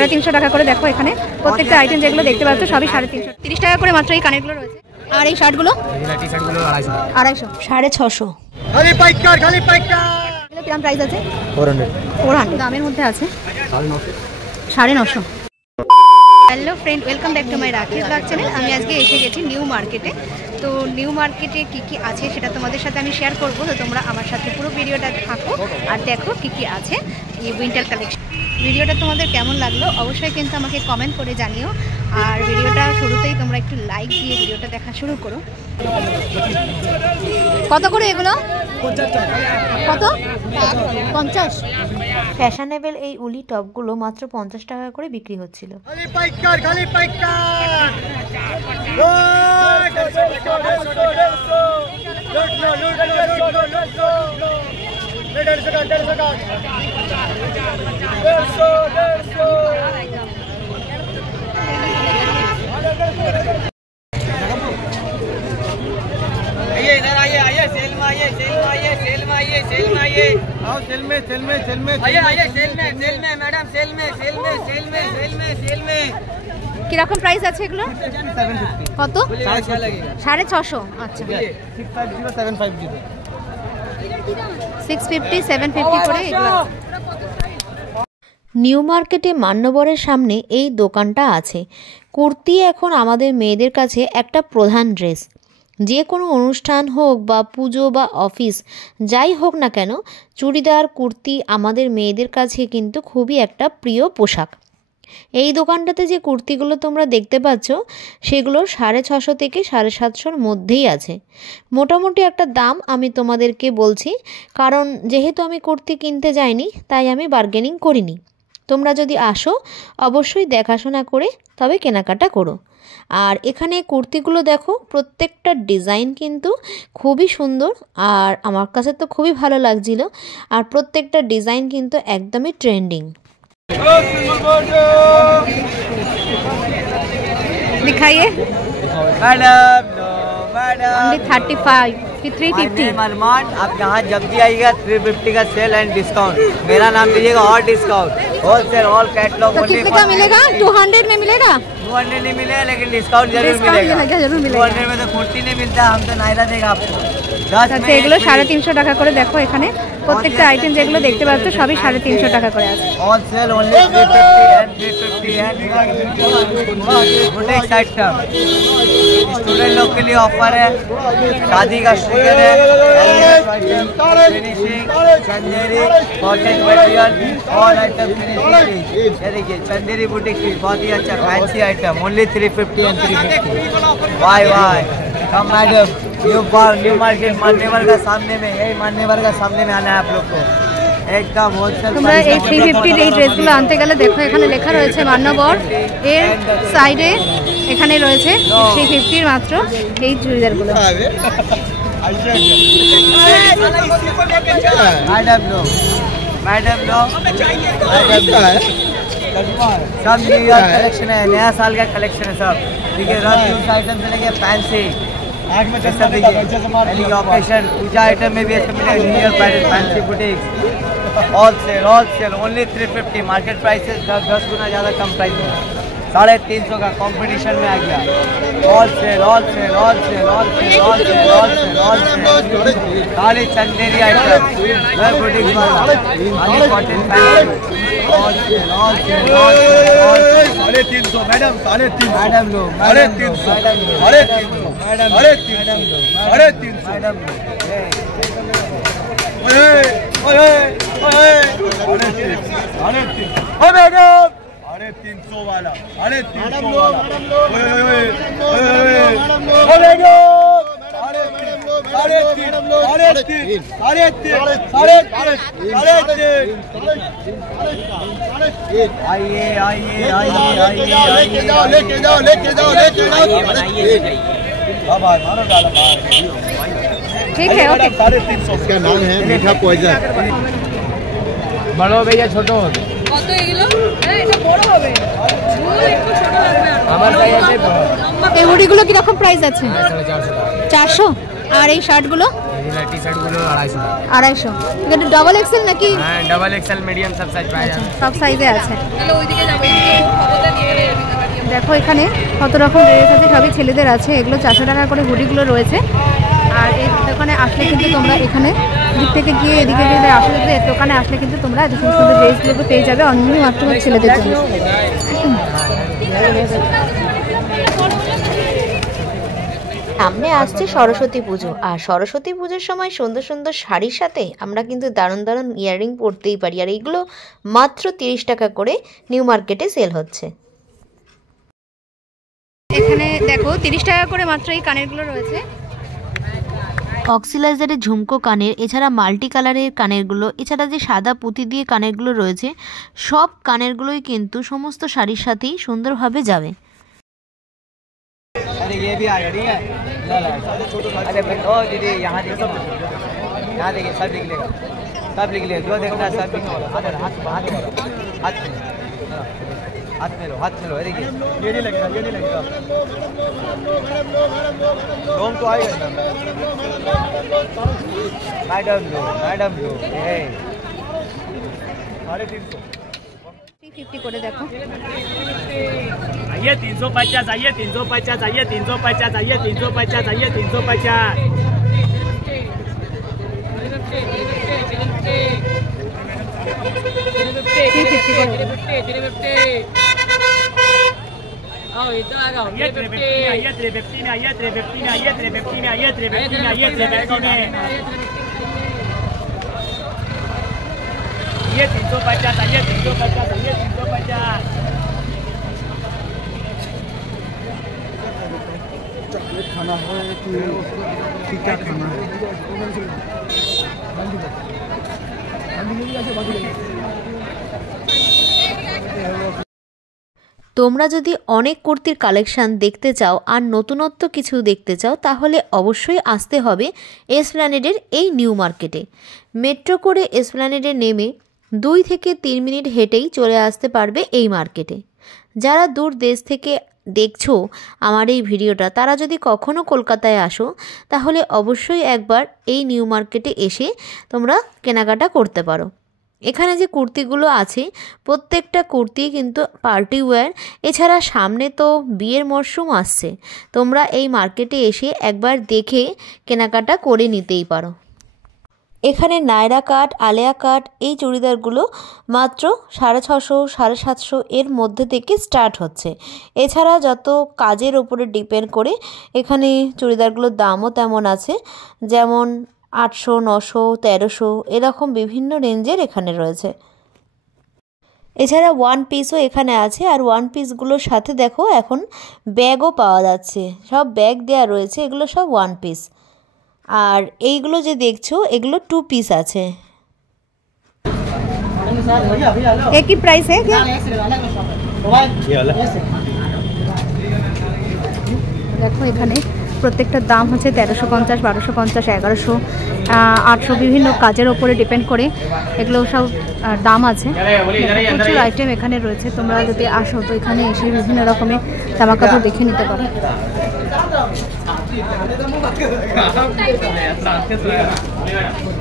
350 টাকা করে। দেখো এখানে প্রত্যেকটা আইটেম যেগুলো দেখতে পাচ্ছ সবই 350, 30 টাকা করে মাত্র এই কানেরগুলো রয়েছে। আর এই শার্টগুলো 250, 650। খালি পাইকার খালি পাইকার। এগুলো কিরকম প্রাইস আছে? 400 দামের মধ্যে আছে 950। Hello friend, welcome back to my রাখিস ব্লগ চ্যানেল। আমি আজকে এসে গেছি নিউ মার্কেটে। তো নিউ মার্কেটে কী আছে সেটা তোমাদের সাথে আমি শেয়ার করবো। তো তোমরা আমার সাথে পুরো ভিডিওটা থাকো আর দেখো কী আছে এই উইন্টার কালেকশন। ভিডিওটা তোমাদের কেমন লাগলো অবশ্যই কিন্তু আমাকে কমেন্ট করে জানিও। আর ভিডিওটা শুরুতেই তোমরা একটু লাইক দিয়ে ভিডিওটা দেখা শুরু করো। কত করে এগুলো? কত? 50। ফ্যাশনেবল এই উলি টপগুলো মাত্র 50 টাকা করে বিক্রি হচ্ছিল। খালি পাইকার খালি পাইকার। इधर आइए सेल में आइए आओ सेल में आइए सेल में मैडम सेल में কিরকম প্রাইস আছে এগুলো? 750। কত? 650। আচ্ছা 650 650 750 করে এগুলো। নিউ মার্কেটে মান্যবরের সামনে এই দোকানটা আছে। কুর্তি এখন আমাদের মেয়েদের কাছে একটা প্রধান ড্রেস। যে কোনো অনুষ্ঠান হোক বা পুজো বা অফিস যাই হোক না কেন, চুড়িদার কুর্তি আমাদের মেয়েদের কাছে কিন্তু খুবই একটা প্রিয় পোশাক। এই দোকানটাতে যে কুর্তিগুলো তোমরা দেখতে পাচ্ছ সেগুলো 650 থেকে 750 মধ্যেই আছে। মোটামুটি একটা দাম আমি তোমাদেরকে বলছি, কারণ যেহেতু আমি কুর্তি কিনতে যাইনি তাই আমি বার্গেনিং করিনি। তোমরা যদি আসো অবশ্যই দেখাশোনা করে তবে কেনাকাটা করো। আর এখানে কুর্তিগুলো দেখো, প্রত্যেকটা ডিজাইন কিন্তু খুবই সুন্দর আর আমার কাছে তো খুবই ভালো লাগছিল। আর প্রত্যেকটা ডিজাইন কিন্তু একদমই ট্রেন্ডিং। दिखाइए मैडम 35 350। अरमान, आप यहाँ जब भी आइएगा 350 का सेल एंड डिस्काउंट। मेरा नाम दीजिएगा और डिस्काउंट होलसेल ऑल कैटलॉग। तो कितने का मिलेगा? 200 में मिलेगा? 200 नहीं मिलेगा लेकिन डिस्काउंट जरूर मिलेगा। 200 में तो कुर्ती नहीं मिलता, हम तो नायरा देगा आपको। আচ্ছা এগুলো 350 টাকা করে। দেখো এখানে প্রত্যেকটা আইটেম যেগুলো দেখতে পাচ্ছ সবই 350 টাকা করে আছে। Wholesale only 350 and 350 and boutique item. Student लोग के लिए ऑफर है, शादी का सीजन है, finishing Chanderi cotton material all item finishing. ये देखिए चंदेरी बुटीक बहुत ही अच्छा fancy item only 350 and 350। Why come madam new market Manyavar का सामने में, यही मान्यवर का सामने में आना है आप लोग को एकदम होलसेल। তোমরা এই 350 এই ড্রেসগুলো আনতে গেলে দেখো এখানে লেখা রয়েছে মান্যবর, এর সাইডে এখানে রয়েছে 350 মাত্র এই চুড়িদারগুলো। मैडम लो सब न्यू ईयर कलेक्शन है, नया साल का कलेक्शन है सब। देखिए यूज आइटम से लेके फैंसी ऑकेशन पूजा आइटम में भी ऐसे मिलेगा। New year fancy boutique wholesale only 350। Market price से 10 गुना ज़्यादा कम प्राइस है। 350 का कंपटीशन में आ गया। होलसेल खाली चंदेरी आइटम बुटीक वाला कॉटन साढ़े 300 मैडम 350 मैडम लो 350 वाला 350 लेके जाओ ठीक है ओके। 350 क्या नाम है? मीठा पॉइजन। बड़ो भैया छोटो কত এগুলো? এটা বড় হবে, একটু ছোট লাগবে। আমার সাইজ আছে। এই হুডিগুলো কি রকম প্রাইস আছে? 400। আর এই শার্টগুলো? এই টি-শার্টগুলো 250। 250। এটা ডাবল এক্সেল নাকি? হ্যাঁ ডাবল এক্সেল মিডিয়াম সব সাইজ পাওয়া যাবে। সব সাইজে আছে। তাহলে ওইদিকে যাবো। দেখো এখানে কত রকম ড্রেস আছে, সবই ছেলেদের আছে। এগুলো 400 টাকা করে হুডিগুলো রয়েছে। আর এই দোকানে আসলে কিন্তু তোমরা এখানে দিক থেকে গিয়ে এদিকে গিয়ে আসলে দোকানে আসলে কিন্তু তোমরা এত সুন্দর সুন্দর ড্রেসগুলো পেয়ে যাবে অন্য মাত্র ছেলেদের জন্য। সামনে আসছে সরস্বতী পুজো, আর সরস্বতী পুজোর সময় সুন্দর সুন্দর শাড়ির সাথে আমরা কিন্তু দারুণ দারুণ ইয়াররিং পরতেই পারি। আর এইগুলো মাত্র 30 টাকা করে নিউ মার্কেটে সেল হচ্ছে। এখানে দেখো 30 টাকা করে মাত্র এই কানেরগুলো রয়েছে। অক্সিলাইজারের ঝুমকো কানের, এছাড়া মাল্টি কালারের কানেরগুলো, এছাড়া যে সাদা পুঁতি দিয়ে কানেরগুলো রয়েছে, সব কানেরগুলোই কিন্তু সমস্ত শাড়ির সাথেই সুন্দরভাবে যাবে। अरे ये भी आ रही है। अरे ओ दीदी यहाँ देखिए, यहाँ देखिए सब लिख लेगा, सब लिख लेगा, जो देखना है सब लिख लो। हाथ हाथ हाथ हाथ में लो, हाथ में लो। देखिए ये नहीं लगेगा, ये नहीं लगेगा, रोम तो आएगा ना। मैडम लो ये 350 350 করে দেখো। आइए 350, आइए 350, आइए 350, आइए 350, आइए 350। आइए 350 में, आइए 350 में, आइए 350 में, आइए 350 में, आइए 350 में, आइए 350, आइए 350, आइए 350। खाना है कि टीका खाना है? তোমরা যদি অনেক কুর্তির কালেকশান দেখতে চাও আর নতুনত্ব কিছু দেখতে চাও, তাহলে অবশ্যই আসতে হবে এসপ্ল্যানেডের এই নিউ মার্কেটে। মেট্রো করে এসপ্ল্যানেডে নেমে 2 থেকে 3 মিনিট হেঁটেই চলে আসতে পারবে এই মার্কেটে। যারা দূর দেশ থেকে দেখছো আমার এই ভিডিওটা, তারা যদি কখনো কলকাতায় আসো, তাহলে অবশ্যই একবার এই নিউ মার্কেটে এসে তোমরা কেনাকাটা করতে পারো। এখানে যে কুর্তিগুলো আছে প্রত্যেকটা কুর্তি কিন্তু পার্টি ওয়্যার। এছাড়া সামনে তো বিয়ের মরশুম আসছে, তোমরা এই মার্কেটে এসে একবার দেখে কেনাকাটা করে নিতেই পারো। এখানে নায়রা কাট, আলেয়া কাট এই চুড়িদারগুলো মাত্র 650, 750 এর মধ্যে থেকে স্টার্ট হচ্ছে। এছাড়া যত কাজের ওপরে ডিপেন্ড করে এখানে চুড়িদারগুলোর দামও তেমন আছে, যেমন 800, 900, 1300 এরকম বিভিন্ন রেঞ্জের এখানে রয়েছে। এছাড়া ওয়ান পিসও এখানে আছে, আর ওয়ান পিসগুলোর সাথে দেখো এখন ব্যাগও পাওয়া যাচ্ছে, সব ব্যাগ দেওয়া রয়েছে, এগুলো সব ওয়ান পিস। আর এইগুলো যে দেখছো এগুলো 2 পিস আছে। एक ही प्राइस है क्या? দেখো এখানে প্রত্যেকটার দাম হচ্ছে 1350, 1250, 1100, 800 বিভিন্ন কাজের ওপরে ডিপেন্ড করে এগুলো সব দাম আছে। প্রচুর আইটেম এখানে রয়েছে, তোমরা যদি আসো তো এখানে এসে বিভিন্ন রকমের জামা কাপড় দেখে নিতে পারো।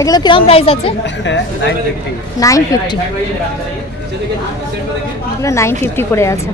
এগুলো কিরকম প্রাইস আছে? 950, এগুলো 950 করে আছে।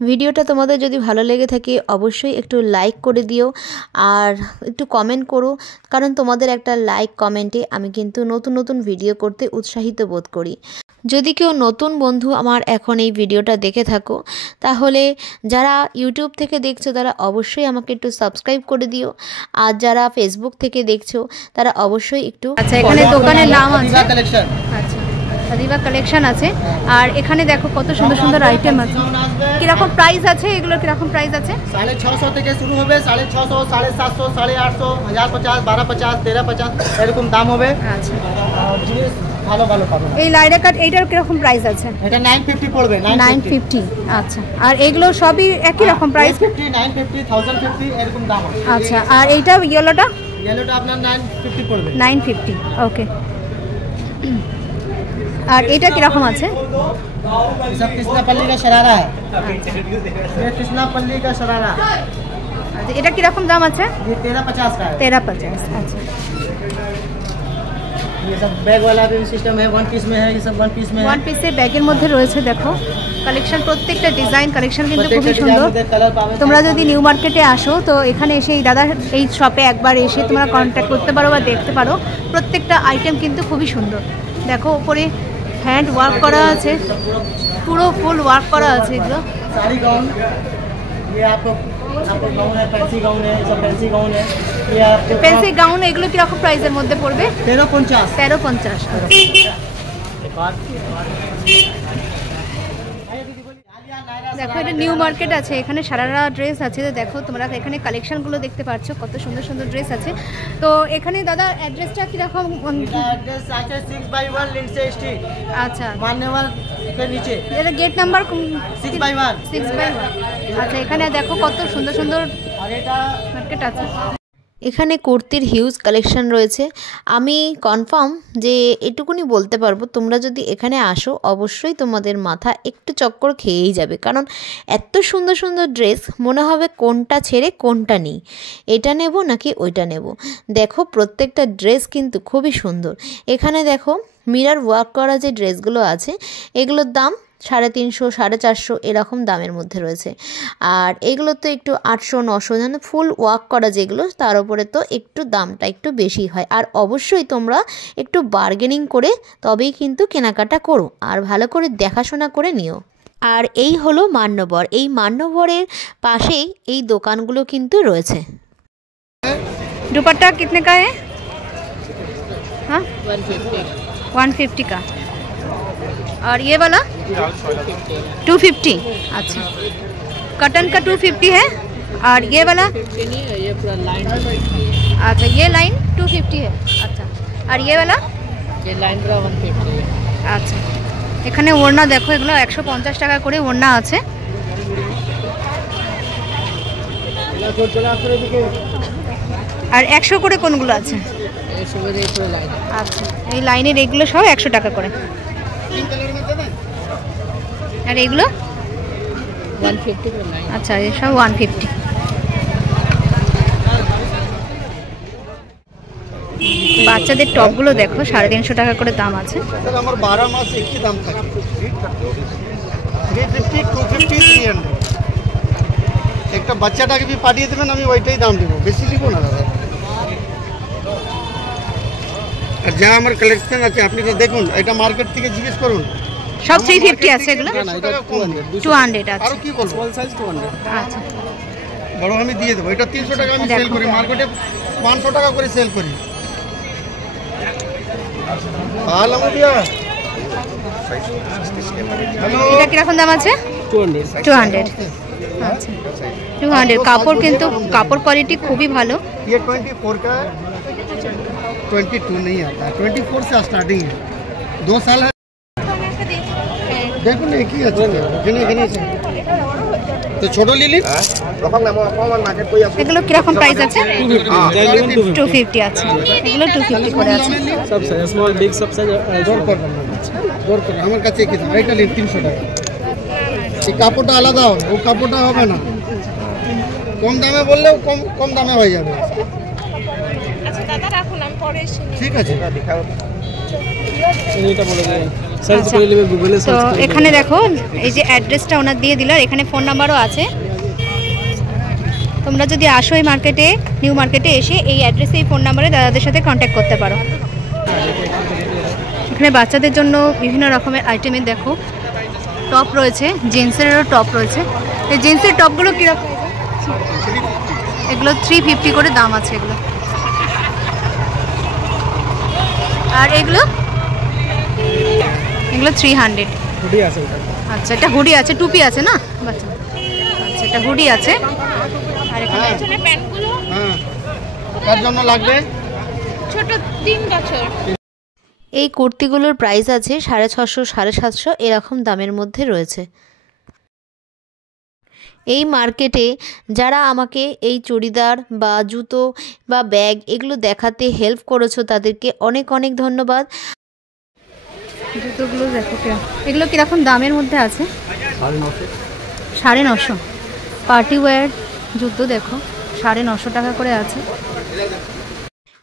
ভিডিওটা তোমাদের যদি ভালো লেগে থাকে অবশ্যই একটু লাইক করে দিও আর একটু কমেন্ট করো, কারণ তোমাদের একটা লাইক কমেন্টে আমি কিন্তু নতুন নতুন ভিডিও করতে উৎসাহিত বোধ করি। যদি কেউ নতুন বন্ধু আমার এখন এই ভিডিওটা দেখে থাকো, তাহলে যারা ইউটিউব থেকে দেখছো তারা অবশ্যই আমাকে একটু সাবস্ক্রাইব করে দিও, আর যারা ফেসবুক থেকে দেখছো তারা অবশ্যই একটু। আচ্ছা, এখানে দোকানের নাম আছে, আচ্ছা সাদিবা কালেকশন আছে। আর এখানে দেখো কত সুন্দর সুন্দর আইটেম আছে। কিরকম প্রাইস আছে এগুলোর? কিরকম প্রাইস আছে? 650 থেকে শুরু হবে, 650, 750, 850, 1050, 1250, 1350 এরকম দাম হবে। আচ্ছা, জিনিস ভালো ভালো পাবেন। এই লাইরা কাট এইটার কিরকম প্রাইস আছে? এটা 950 পড়বে। 950। আচ্ছা, আর এগুলো সবই একই রকম প্রাইস? 950, 1050 এরকম দাম আছে। আচ্ছা, আর এইটা ইয়েলোটা? ইয়েলোটা আপনার 950 পড়বে। 950, ওকে। আর এটা কিরকম আছে? ये सब कृष्णापल्ली का शरारा है, ये कृष्णापल्ली का शरारा। আচ্ছা, এটা কিরকম দাম আছে? ये 1350 का है। 1350। আচ্ছা, ये सब बैग वाला भी सिस्टम है, वन पीस में है, ये सब वन पीस में है। ওয়ান পিসের ব্যাগের মধ্যে রয়েছে দেখো কালেকশন, প্রত্যেকটা ডিজাইন কালেকশন কিন্তু খুবই সুন্দর। তোমরা যদি নিউ মার্কেটে আসো তো এখানে এসে এই দাদা এই শপে একবার এসে তোমরা কন্ট্যাক্ট করতে পারো বা দেখতে পারো। প্রত্যেকটা আইটেম কিন্তু খুবই সুন্দর। দেখো উপরে হ্যান্ড ওয়ার্ক করা আছে, পুরো ফুল ওয়ার্ক করা আছে এগুলো। साड़ी गाउन ये आपको गाउन है, फैंसी गाउन है, सब फैंसी गाउन है। ये आपको ফ্যান্সি গাউন এগুলো কিরকম প্রাইসের মধ্যে পড়বে? 1350। 1350। দেখো এটা নিউ মার্কেট আছে, এখানে সারারা ড্রেস আছে। দেখো তোমরা এখানে কালেকশনগুলো দেখতে পাচ্ছ, কত সুন্দর সুন্দর ড্রেস আছে। তো এখানে দাদা অ্যাড্রেসটা কীরকম? एड्रेस আছে 6/1 লিন্ডসে স্ট্রিট, আচ্ছা, মান্যওয়াল के नीचे। এটা গেট নাম্বার 6/1। 6/1। আচ্ছা, এখানে দেখো কত সুন্দর সুন্দর আর এটা মার্কেট আছে। এখানে কুর্তির হিউজ কালেকশন রয়েছে। আমি কনফার্ম যে এটুকুনি বলতে পারবো, তোমরা যদি এখানে আসো অবশ্যই তোমাদের মাথা একটু চক্কর খেয়েই যাবে, কারণ এত সুন্দর সুন্দর ড্রেস মনে হবে কোনটা ছেড়ে কোনটা নিই, এটা নেব নাকি ওইটা নেব। দেখো প্রত্যেকটা ড্রেস কিন্তু খুবই সুন্দর। এখানে দেখো মিরর ওয়ার্ক করা যে ড্রেসগুলো আছে এগুলোর দাম 350, 450 এরকম দামের মধ্যে রয়েছে। আর এগুলো তো একটু 800, 900, যেন ফুল ওয়ার্ক করা যেগুলো তার উপরে তো একটু দামটা একটু বেশি হয়। আর অবশ্যই তোমরা একটু বার্গেনিং করে তবেই কিন্তু কেনাকাটা করো, আর ভালো করে দেখাশোনা করে নিও। আর এই হলো মান্যবর, এই মান্যবরের পাশেই এই দোকানগুলো কিন্তু রয়েছে। दुपट्टा कितने का है? हाँ 150 का। और ये वाला 250। अच्छा, कटन का 250 है। और ये वाला ये पूरा लाइन, अच्छा ये लाइन 250 है। अच्छा, और ये वाला ये लाइन पूरा 150 है। আচ্ছা, এখানে ওড়না দেখো, এগুলো 150 টাকা করে ওড়না আছে। আর 100 করে কোনগুলো আছে? ये सुबह ये पूरा लाइन है। আচ্ছা, এই লাইনের এগুলো সব 100 টাকা করে। আর এগুলো 150 पूरा लाइन। আচ্ছা, এই সব 150। বাচ্চাদের টপগুলো দেখো 350 টাকা করে দাম আছে। স্যার আমার 12 মাস একই দাম থাকে, 350, 250, 300। একটা বাচ্চাটাকে भी পাঠিয়ে দেবেন, আমি ওইটাই দাম দেবো, বেশি দিব না দাদা। আর যা আমার কালেকশন আছে আপনি তো দেখুন, এটা মার্কেট থেকে জিজ্ঞেস করুন, সব 350 আছে এগুলো। না এটা 200 আছে। আর কি বলবো, স্মল সাইজ 200। আচ্ছা, বড় আমি দিয়ে দেবো। এটা 300 টাকা আমি সেল করি, মার্কেটে 500 টাকা করে সেল করি। হ্যালো দিয়া, হ্যালো, এটা কিরকম দাম আছে? 200। আচ্ছা, 200। কাপড় কিন্তু কাপড় কোয়ালিটি খুবই ভালো। ये 24 का है, 22 नहीं आता है, 24 से स्टार्टिंग है। 2 साल है। देखो ना एक ही আছে, এখানে তো ছোট লিলি এগুলো কিরকম প্রাইস আছে? 250 আছে। এগুলো 250 করে আছে। সব সাইজ স্মল বিগ সব সাইজ দর করে আমার কাছে কি দাম, এটা লিলি 300 টাকা। এই কাপড়টা আলাদা হবে, ও কাপড়টা হবে না। কম দামে বললেও কম দামে হয়ে যাবে। আচ্ছা দাদা রাখুন, আমি পরে এসে ঠিক আছে, এটা বলে দিন। তো এখানে দেখো এই যে অ্যাড্রেসটা ওনার দিয়ে দিল, আর এখানে ফোন নাম্বারও আছে। তোমরা যদি আসো এই মার্কেটে, নিউ মার্কেটে এসে এই অ্যাড্রেসে এই ফোন নাম্বারে দাদাদের সাথে কন্ট্যাক্ট করতে পারো। এখানে বাচ্চাদের জন্য বিভিন্ন রকমের আইটেমের দেখো টপ রয়েছে, জেন্টসেরও টপ রয়েছে। এই জেন্টসের টপগুলো কীরকম? এগুলো 350 করে দাম আছে এগুলো। আর এগুলো 300। হুডি আছে এটা। আচ্ছা, এটা হুডি আছে, টুপি আছে না বাচ্চা? আচ্ছা, এটা হুডি আছে। আর এখানে প্যান্টগুলো হ্যাঁ, কার জন্য লাগবে? ছোট 3 বছর। এই কুর্তিগুলোর প্রাইস আছে 650, 750 এরকম দামের মধ্যে রয়েছে। এই মার্কেটে যারা আমাকে এই চুড়িদার বা জুতো বা ব্যাগ এগুলো দেখাতে হেল্প করেছো তাদেরকে অনেক অনেক ধন্যবাদ। জুতোগুলো দেখো এগুলো কীরকম দামের মধ্যে আছে? 950। পার্টি ওয়্যার জুতো দেখো 950 টাকা করে আছে।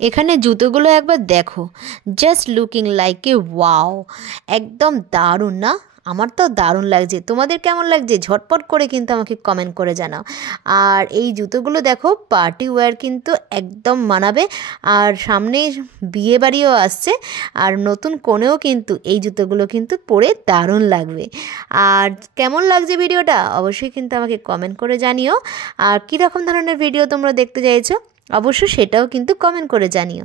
এখানে জুতোগুলো একবার দেখো, just looking like a wow, একদম দারুণ না? আমার তো দারুণ লাগছে। তোমাদের কেমন লাগছে ঝটপট করে কিন্তু আমাকে কমেন্ট করে জানাও। আর এই জুতোগুলো দেখো পার্টি ওয়্যার কিন্তু একদম মানাবে। আর সামনে বিয়ে বাড়িও আসছে, আর নতুন কোণেও কিন্তু এই জুতোগুলো কিন্তু পরে দারুণ লাগবে। আর কেমন লাগছে ভিডিওটা অবশ্যই কিন্তু আমাকে কমেন্ট করে জানিও। আর কীরকম ধরনের ভিডিও তোমরা দেখতে চাইছো অবশ্যই সেটাও কিন্তু কমেন্ট করে জানিও।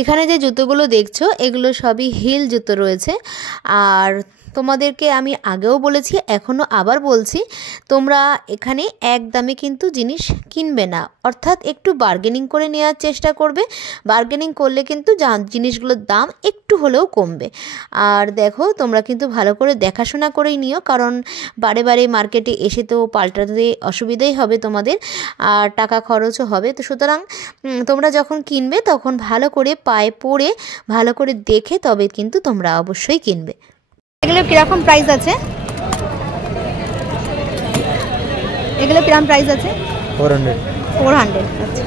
এখানে যে জুতোগুলো দেখছো এগুলো সবই হিল জুতো রয়েছে। আর তোমাদেরকে আমি আগেও বলেছি, এখনও আবার বলছি, তোমরা এখানে এক দামে কিন্তু জিনিস কিনবে না, অর্থাৎ একটু বার্গেনিং করে নেওয়ার চেষ্টা করবে। বার্গেনিং করলে কিন্তু জিনিসগুলোর দাম একটু হলেও কমবে। আর দেখো তোমরা কিন্তু ভালো করে দেখাশোনা করেই নিও, কারণ বারে বারে মার্কেটে এসে তো পাল্টাতে অসুবিধাই হবে তোমাদের, আর টাকা খরচও হবে। তো সুতরাং তোমরা যখন কিনবে তখন ভালো করে পায়ে পরে ভালো করে দেখে তবে কিন্তু তোমরা অবশ্যই কিনবে। এগুলো কিরকম প্রাইস আছে? এগুলো কিরকম প্রাইস আছে? 400। 400। আচ্ছা।